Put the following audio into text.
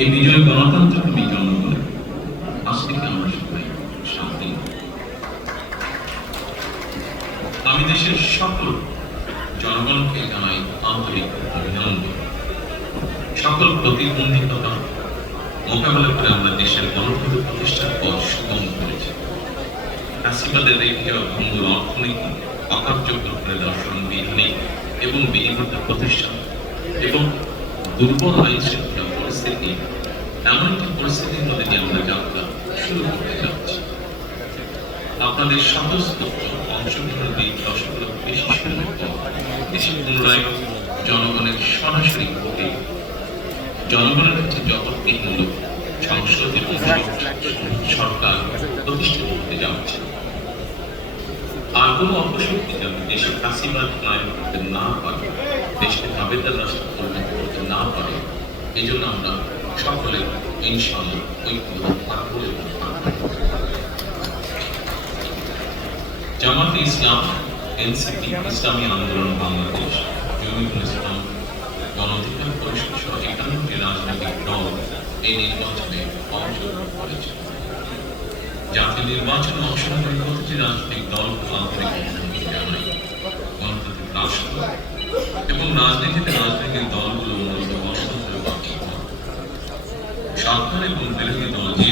এই বিজয় গণতন্ত্রের জনগণের। আজ থেকে আমরা সবাই শান্তি। আমি দেশের সকল জনগণকে জানাই আন্তরিক অভিনন্দন। সকল প্রতিবন্ধকতা মোকাবেলা করে আমরা দেশের গণতন্ত্র প্রতিষ্ঠার পথ সুগম করেছি। ফ্যাসিবাদের রেখে ভঙ্গুর অর্থনীতি, অকার্যকর দর্শন বিধানী এবং বিনিময় প্রতিষ্ঠান এবং দুর্বল আইন শৃঙ্খলা পরিস্থিতি এমন একটি পরিস্থিতির মধ্যে দিয়ে আমরা যাত্রা শুরু করতে যাচ্ছি। আপনাদের স্বতঃস্ফূর্ত অংশগ্রহণ এই দশকের বেশি সময় পর দেশে পুনরায় জনগণের সরাসরি ভোটে জনগণের কাছে জবাবদিহিমূলক সংসদ এবং সরকার প্রতিষ্ঠিত হতে যাচ্ছে। আর কোনো অপশক্তি যাতে দেশে ফাঁসিবাদ প্রয়োগ করতে না পারে, দেশকে দাবেদার রাষ্ট্র পরিণত করতে না পারে, এই জন্য আমরা সকলে ইনশাআল্লাহ ঐক্যবদ্ধ থাকবো এবং জামাতে ইসলাম, এনসিপি, ইসলামী আন্দোলন বাংলাদেশ, জমিয়তুল ইসলাম, গণ অধিকার পরিষদ সহ ৫১টি রাজনৈতিক দল এই নির্বাচনে অংশগ্রহণ করেছে। জাতীয় নির্বাচনে অংশগ্রহণ প্রতিটি রাজনৈতিক দল আন্তরিক অভিনন্দন জানাই। গণতান্ত্রিক রাষ্ট্র এবং রাজনীতিতে রাজনৈতিক দলগুলো মূলত গণতন্ত্রের পক্ষে। সরকার এবং বিরোধী দল যে